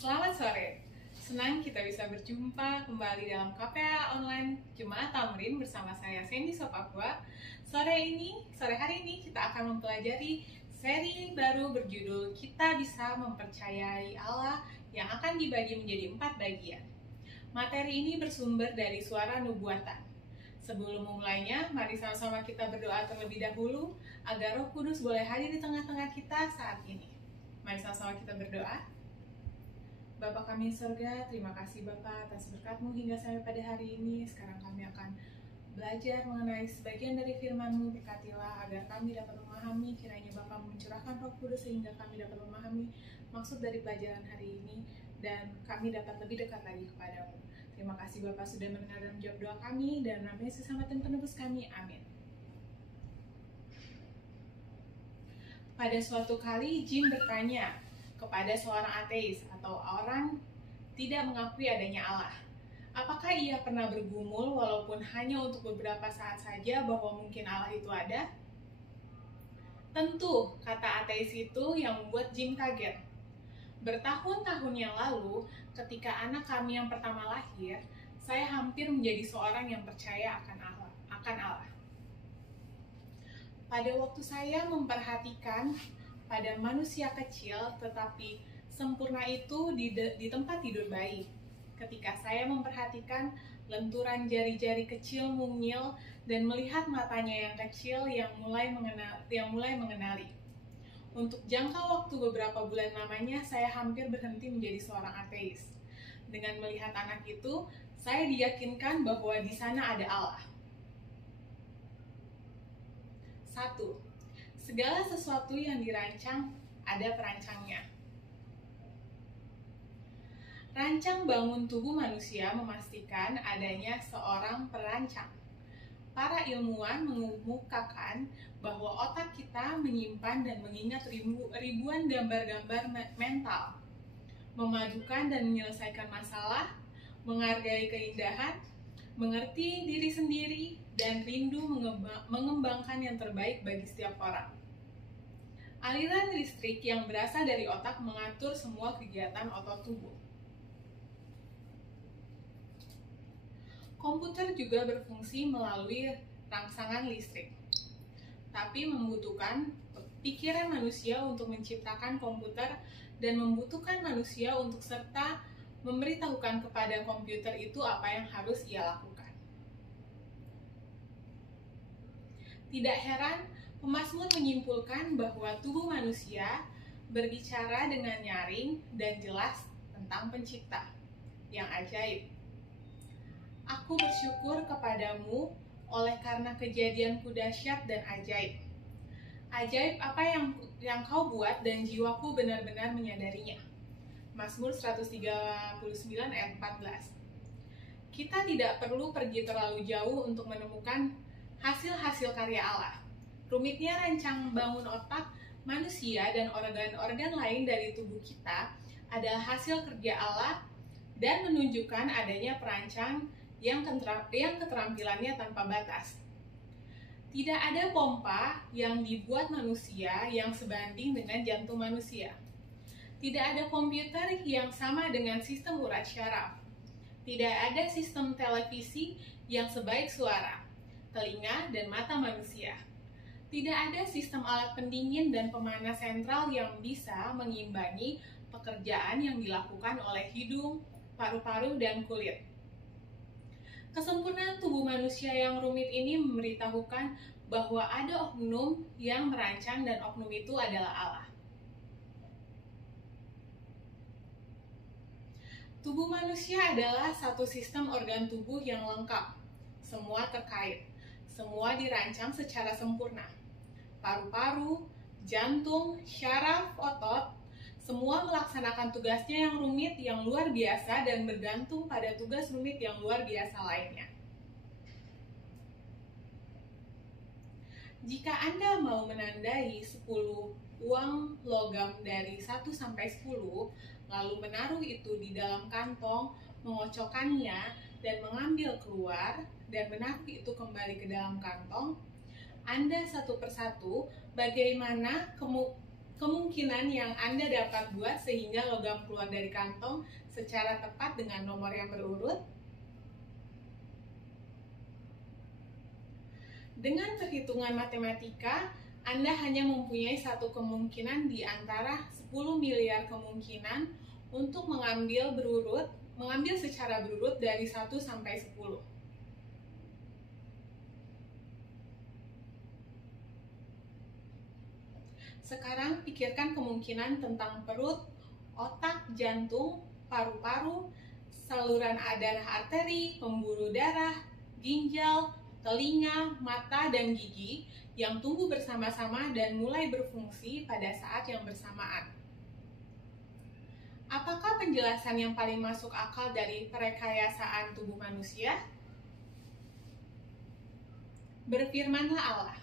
Selamat sore, senang kita bisa berjumpa kembali dalam KPA Online Jemaat Tamrin bersama saya Sandy Sopakwa. Sore hari ini kita akan mempelajari seri baru berjudul Kita Bisa Mempercayai Allah yang akan dibagi menjadi 4 bagian. Materi ini bersumber dari Suara Nubuatan. Sebelum memulainya, mari sama-sama kita berdoa terlebih dahulu agar Roh Kudus boleh hadir di tengah-tengah kita saat ini. Mari sama-sama kita berdoa. Bapa kami di surga, terima kasih Bapa atas berkat-Mu hingga sampai pada hari ini. Sekarang kami akan belajar mengenai sebagian dari firman-Mu. Berkatilah agar kami dapat memahami, kiranya Bapa mencurahkan Roh Kudus sehingga kami dapat memahami maksud dari pelajaran hari ini dan kami dapat lebih dekat lagi kepada-Mu. Terima kasih Bapa sudah mendengar dan menjawab doa kami, dan nama Yesus Selamat dan Penebus kami. Amin. Pada suatu kali Jim bertanya kepada seorang ateis atau orang tidak mengakui adanya Allah, apakah ia pernah bergumul walaupun hanya untuk beberapa saat saja bahwa mungkin Allah itu ada? Tentu, kata ateis itu yang membuat Jim kaget. Bertahun-tahun yang lalu, ketika anak kami yang pertama lahir, saya hampir menjadi seorang yang percaya akan Allah. Pada waktu saya memperhatikan pada manusia kecil tetapi sempurna itu di tempat tidur bayi. Ketika saya memperhatikan lenturan jari-jari kecil mungil dan melihat matanya yang kecil yang mulai mengenali. Untuk jangka waktu beberapa bulan lamanya, saya hampir berhenti menjadi seorang ateis. Dengan melihat anak itu, saya diyakinkan bahwa di sana ada Allah. 1. Segala sesuatu yang dirancang ada perancangnya. Rancang bangun tubuh manusia memastikan adanya seorang perancang. Para ilmuwan mengemukakan bahwa otak kita menyimpan dan mengingat ribuan gambar-gambar mental, memadukan dan menyelesaikan masalah, menghargai keindahan, mengerti diri sendiri, dan rindu mengembangkan yang terbaik bagi setiap orang. Aliran listrik yang berasal dari otak mengatur semua kegiatan otot tubuh. Komputer juga berfungsi melalui rangsangan listrik, tapi membutuhkan pikiran manusia untuk menciptakan komputer dan membutuhkan manusia untuk serta memberitahukan kepada komputer itu apa yang harus ia lakukan. Tidak heran, pemazmur menyimpulkan bahwa tubuh manusia berbicara dengan nyaring dan jelas tentang pencipta yang ajaib. Aku bersyukur kepadamu oleh karena kejadianku dahsyat dan ajaib. Ajaib apa yang kau buat dan jiwaku benar-benar menyadarinya. Mazmur 139 ayat 14. Kita tidak perlu pergi terlalu jauh untuk menemukan hasil-hasil karya Allah. Rumitnya rancang bangun otak manusia dan organ-organ lain dari tubuh kita adalah hasil kerja Allah dan menunjukkan adanya perancang yang keterampilannya tanpa batas. Tidak ada pompa yang dibuat manusia yang sebanding dengan jantung manusia. Tidak ada komputer yang sama dengan sistem urat syaraf. Tidak ada sistem televisi yang sebaik suara, telinga, dan mata manusia. Tidak ada sistem alat pendingin dan pemanas sentral yang bisa mengimbangi pekerjaan yang dilakukan oleh hidung, paru-paru, dan kulit. Kesempurnaan tubuh manusia yang rumit ini memberitahukan bahwa ada oknum yang merancang dan oknum itu adalah Allah. Tubuh manusia adalah satu sistem organ tubuh yang lengkap. Semua terkait, semua dirancang secara sempurna. Paru-paru, jantung, syaraf, otot, semua melaksanakan tugasnya yang rumit, yang luar biasa, dan bergantung pada tugas rumit yang luar biasa lainnya. Jika Anda mau menandai 10 uang logam dari 1 sampai 10, lalu menaruh itu di dalam kantong, mengocokkannya, dan mengambil keluar, dan menaruh itu kembali ke dalam kantong, Anda satu persatu bagaimana kemungkinan yang Anda dapat buat sehingga logam keluar dari kantong secara tepat dengan nomor yang berurut. Dengan perhitungan matematika, Anda hanya mempunyai satu kemungkinan di antara 10 miliar kemungkinan untuk mengambil secara berurut dari 1 sampai 10. Sekarang pikirkan kemungkinan tentang perut, otak, jantung, paru-paru, saluran darah arteri, pembuluh darah, ginjal, telinga, mata, dan gigi yang tumbuh bersama-sama dan mulai berfungsi pada saat yang bersamaan. Apakah penjelasan yang paling masuk akal dari perekayasaan tubuh manusia? Berfirmanlah Allah,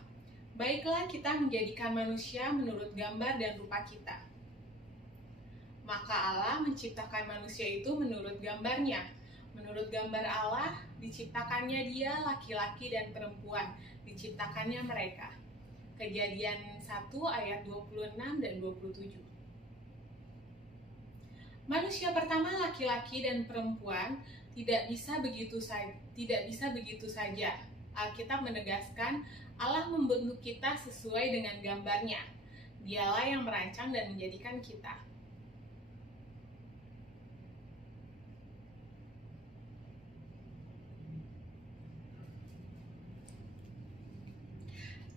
"Baiklah kita menjadikan manusia menurut gambar dan rupa kita." Maka Allah menciptakan manusia itu menurut gambarnya. Menurut gambar Allah, diciptakannya dia laki-laki dan perempuan, diciptakannya mereka. Kejadian 1 ayat 26 dan 27. Manusia pertama laki-laki dan perempuan tidak bisa begitu saja. Alkitab menegaskan Allah membentuk kita sesuai dengan gambarnya. Dialah yang merancang dan menjadikan kita.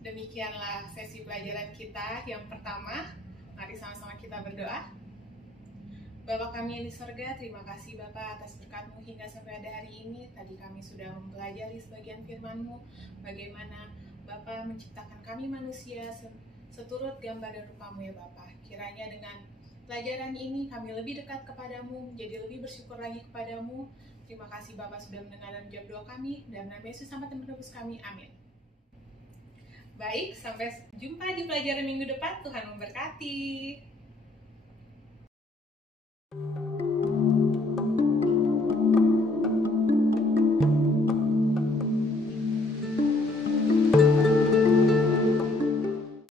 Demikianlah sesi pelajaran kita yang pertama. Mari sama-sama kita berdoa. Bapa kami yang di surga, terima kasih Bapa atas berkat-Mu hingga sampai ada hari ini. Tadi kami sudah mempelajari sebagian firman-Mu, bagaimana Bapa menciptakan kami manusia seturut gambar dan rupa-Mu ya Bapa. Kiranya dengan pelajaran ini kami lebih dekat kepadamu, menjadi lebih bersyukur lagi kepadamu. Terima kasih Bapa sudah mendengar dan menjawab doa kami. Dalam nama Yesus sama Tuhan Tebus kami, amin. Baik, sampai jumpa di pelajaran minggu depan. Tuhan memberkati.